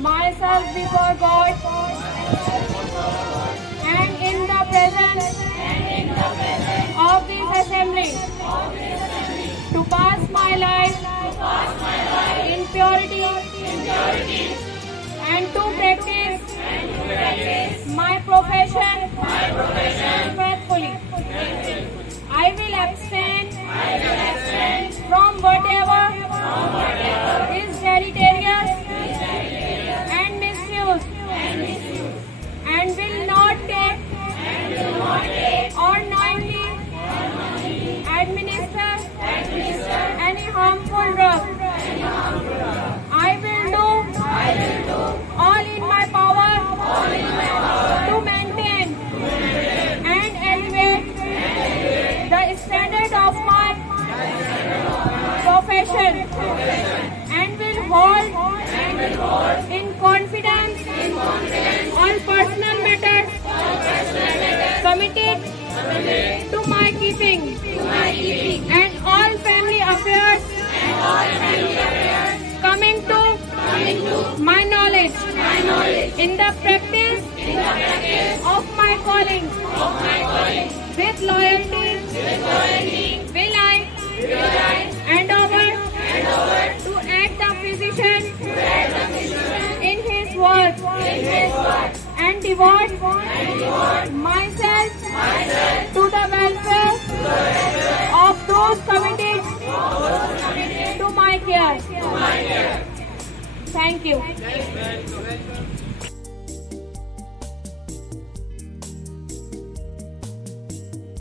myself before God and in the presence of this assembly to pass my life in purity and to practice my profession faithfully. I will abstain from whatever is deleterious and misuse and will not take or knowingly administer any harmful drug. I will do all in my power to maintain and elevate the standard of my profession and will hold in confidence all personal matters committed to my keeping and all family affairs coming to my knowledge in the practice of my calling with loyalty will I endeavor to act the physician in his word and devote myself to the welfare of those committed to my care. Thank you.